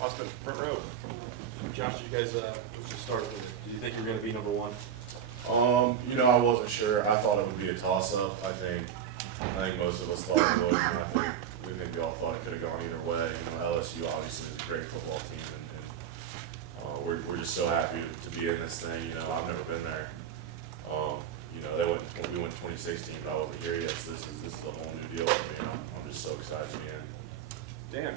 Austin, front row. Josh, you guys, let's just start with it. Did you think you were going to be number one? I wasn't sure. I thought it would be a toss-up. I think most of us thought it would, and we think we all thought it could have gone either way. LSU obviously is a great football team, and we're just so happy to be in this thing. I've never been there. We went 2016, but I wasn't here yet. So this is a whole new deal for me. I'm just so excited to be in. Dan,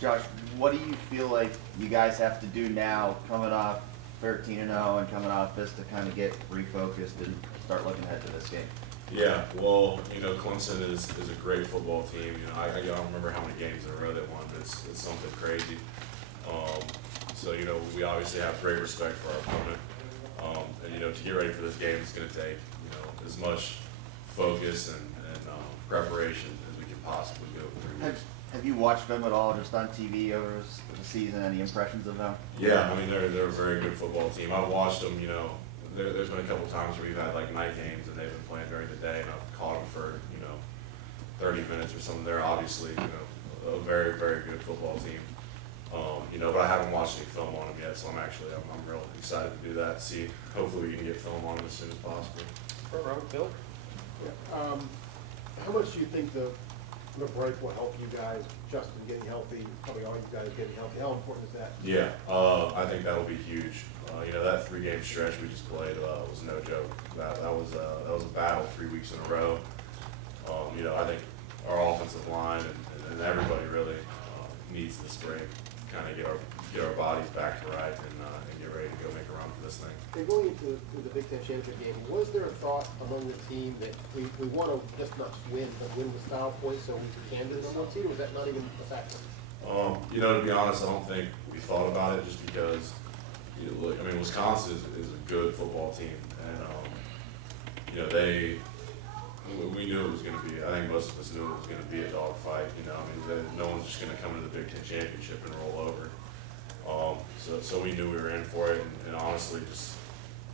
Josh, what do you feel like you guys have to do now, coming off 13-0 and coming off this, to kind of get refocused and start looking ahead to this game? Yeah, well, Clemson is a great football team. I don't remember how many games in a row they won, but it's something crazy. So we obviously have great respect for our opponent. And to get ready for this game, it's going to take as much focus and preparation as we can possibly do in 3 weeks. Have you watched them at all, just on TV over the season? Any impressions of them? Yeah, they're a very good football team. I've watched them. There's been a couple times where we've had like night games and they've been playing during the day, and I've caught them for 30 minutes or something. They're obviously a very, very good football team. But I haven't watched any film on them yet, so I'm real excited to do that. See, hopefully we can get film on them as soon as possible. front row, Bill. Yeah. How much do you think the break will help you guys, Justin getting healthy, probably all you guys getting healthy? How important is that? Yeah, I think that'll be huge. That 3-game stretch we just played was no joke. That was a battle 3 weeks in a row. I think our offensive line and everybody really needs this break, kind of get our bodies back to right and get ready to go make a run for this thing. And going into the Big Ten championship game, was there a thought among the team that we want to just not win, but win with style points so we can be the number one seed, or was that not even a factor? To be honest, I don't think we thought about it just because, Wisconsin is a good football team, and we knew it was going to be. I think most of us knew it was going to be a dogfight. No one's just going to come into the Big Ten championship and roll over. So we knew we were in for it, and honestly, just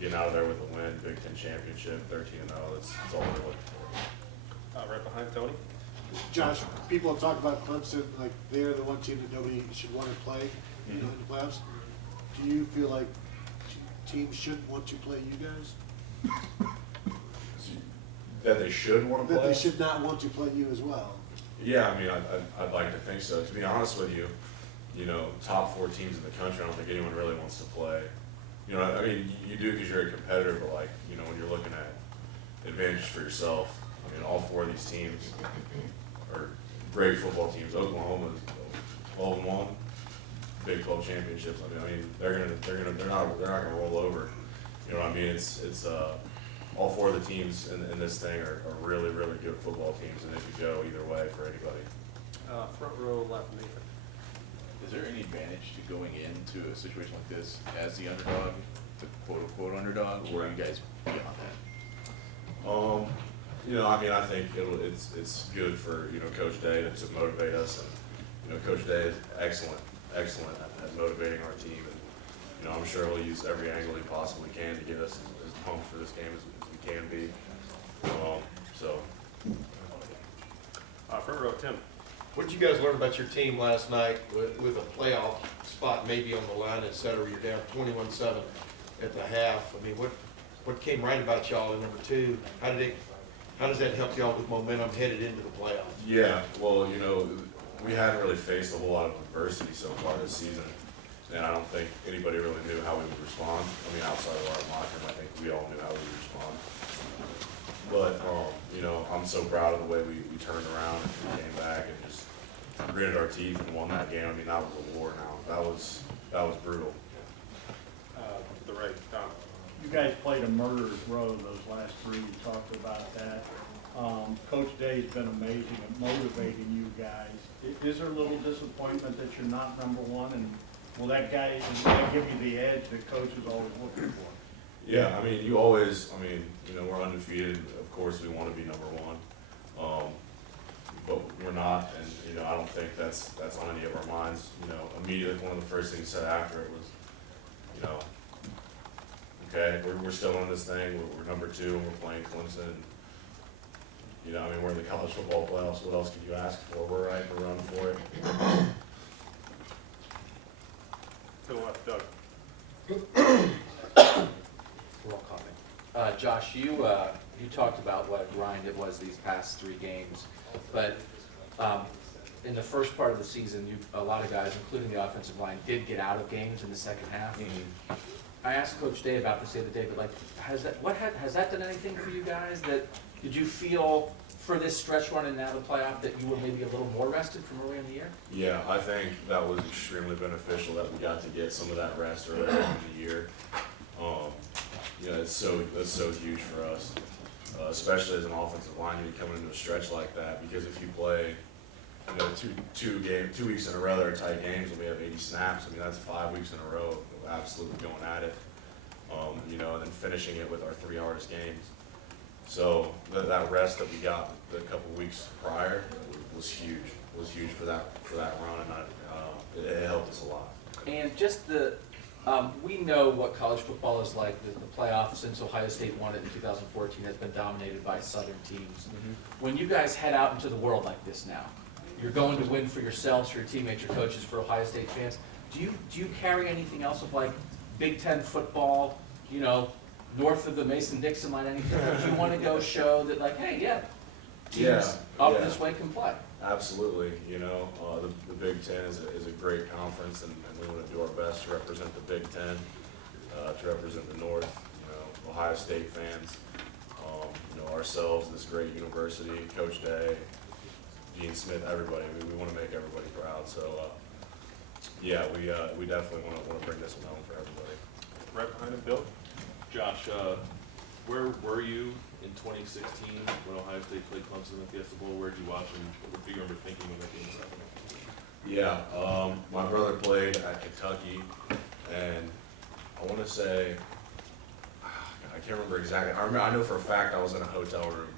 getting out of there with a win, Big Ten championship, 13-0. That's all we're looking for. Right behind Tony. Josh, people have talked about Clemson, like they're the one team that nobody should want to play in the playoffs. Do you feel like teams shouldn't want to play you guys? That they should want to play? That they should not want to play you as well? Yeah, I'd like to think so. To be honest with you, top 4 teams in the country, I don't think anyone really wants to play. You do because you're a competitor, but when you're looking at advantage for yourself, all 4 of these teams are great football teams. Oklahoma is 12-1, Big 12 championships. They're not gonna roll over. It's all 4 of the teams in this thing are really, really good football teams, and they could go either way for anybody. Front row left, Nathan. Is there any advantage to going into a situation like this as the underdog, the quote-unquote underdog, or are you guys beyond that? I think it's good for Coach Day to motivate us, and Coach Day is excellent at motivating our team, and I'm sure he'll use every angle he possibly can to get us as pumped for this game as we can be. Front row, Tim. What did you guys learn about your team last night with a playoff spot maybe on the line, et cetera? You're down 21-7 at the half. What came right about y'all? And number 2, how does that help y'all with momentum headed into the playoffs? Yeah, well, we hadn't really faced a whole lot of adversity so far this season, and I don't think anybody really knew how we would respond. Outside of our locker room, I think we all knew how we would respond. But, I'm so proud of the way we turned around and came back and just gritted our teeth and won that game. That was a war now. That was brutal. To the right, Tom. You guys played a murderer's row those last 3. You talked about that. Coach Day's been amazing at motivating you guys. Is there a little disappointment that you're not number 1, and will that give you the edge that Coach is always looking for? Yeah, you always, we're undefeated. Of course, we want to be number 1, but we're not, and I don't think that's on any of our minds. Immediately one of the first things said after it was, okay, we're still in this thing. We're number 2, and we're playing Clemson. We're in the college football playoffs. What else could you ask for? We're right. We're running for it. Doug. We're all coughing. Josh, you talked about what a grind it was these past 3 games, but in the first part of the season, a lot of guys, including the offensive line, did get out of games in the second half. I asked Coach Day about this the other day, but like, has that done anything for you guys? Did you feel for this stretch run and now the playoff that you were maybe a little more rested from earlier in the year? Yeah, I think that was extremely beneficial that we got to get some of that rest earlier in the year. That's so huge for us, especially as an offensive line, you coming into a stretch like that. Because if you play, 2 weeks in a row that are tight games, and we have 80 snaps. I mean, that's 5 weeks in a row of absolutely going at it. And then finishing it with our 3 hardest games. So that rest that we got the couple weeks prior was huge. It was huge for that run, and it helped us a lot. And just we know what college football is like. The playoff since Ohio State won it in 2014 has been dominated by Southern teams. When you guys head out into the world like this now, you're going to win for yourselves, for your teammates, your coaches, for Ohio State fans. Do you carry anything else of like Big Ten football, north of the Mason-Dixon line, anything that you want to go show that like, hey, teams up this way can play? Absolutely. The Big Ten is a great conference, and we want to do our best to represent the Big Ten, to represent the North. Ohio State fans, ourselves, this great university, Coach Day, Dean Smith, everybody. We want to make everybody proud. So, we definitely want to bring this one home for everybody. Right behind him, Bill. Josh, where were you in 2016 when Ohio State played Clemson at the Fiesta Bowl? Where did you watch, and what do you remember thinking when that game was happening? Yeah, my brother played at Kentucky, and I want to say, I can't remember exactly. I know for a fact I was in a hotel room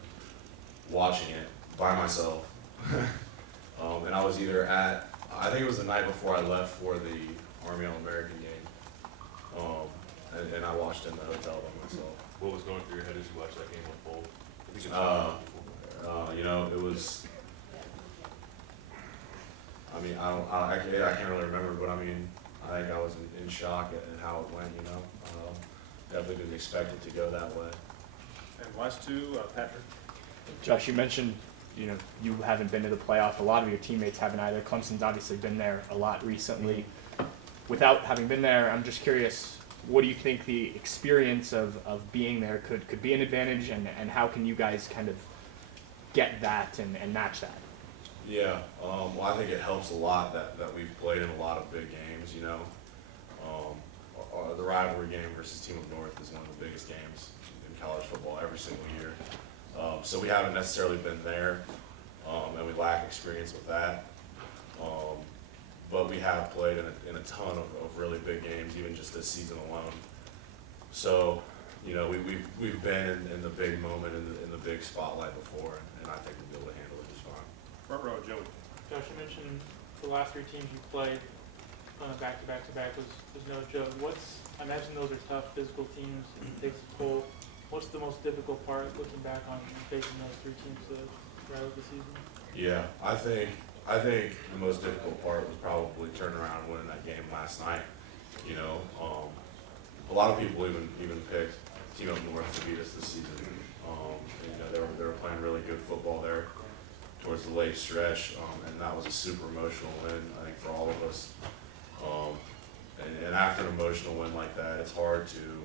watching it by myself, and I was either I think it was the night before I left for the Army All-American game, and I watched it in the hotel by myself. What was going through your head as you watched that game unfold? It was. I mean, I can't really remember, but I mean, I think I was in shock at how it went. Definitely didn't expect it to go that way. And last two, Patrick. Josh, you mentioned you haven't been to the playoff. A lot of your teammates haven't either. Clemson's obviously been there a lot recently. Without having been there, I'm just curious, what do you think the experience of being there could be an advantage, and how can you guys kind of get that and match that? Yeah, well, I think it helps a lot that we've played in a lot of big games. The rivalry game versus Team of North is one of the biggest games in college football every single year. So we haven't necessarily been there, and we lack experience with that. But we have played in a ton of really big games, even just this season alone. So, we've been in the big moment, in the big spotlight before, and I think we'll be able to handle it just fine. Front row, Joey. Josh, you mentioned the last 3 teams you played back to back to back was no joke. I imagine those are tough physical teams and it takes a toll. What's the most difficult part looking back on facing those 3 teams throughout the season? Yeah, I think the most difficult part was probably turning around and winning that game last night. A lot of people even picked Team Up North to beat us this season. They were playing really good football there towards the late stretch, and that was a super emotional win, I think, for all of us. And after an emotional win like that, it's hard to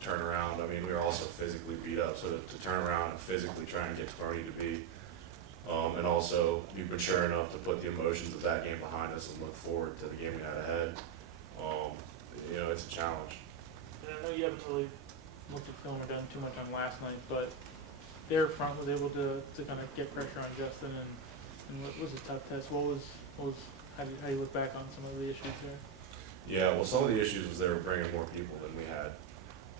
turn around. I mean, we were also physically beat up, so to turn around and physically try and get to where we need to be, and also be mature enough to put the emotions of that game behind us and look forward to the game we had ahead, it's a challenge. And I know you haven't really looked at film or done too much on last night, but their front was able to kind of get pressure on Justin, and what was a tough test? How do you look back on some of the issues there? Yeah, well, some of the issues was they were bringing more people than we had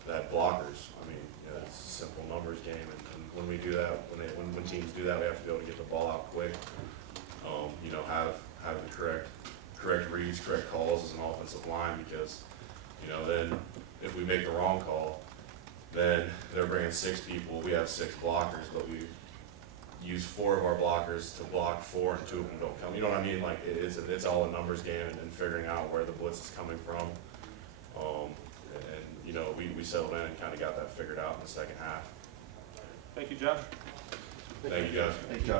that blockers. I mean, it's a simple numbers game, and when we do that, when teams do that, we have to be able to get the ball out quick. Have the correct reads, correct calls as an offensive line, because then if we make the wrong call, then they're bringing 6 people. We have 6 blockers, but use 4 of our blockers to block 4 and 2 of them don't come. You know what I mean? Like, it's all a numbers game and figuring out where the blitz is coming from. And you know, we settled in and kind of got that figured out in the second half. Thank you, Josh. Thank you, guys. Thanks, Josh.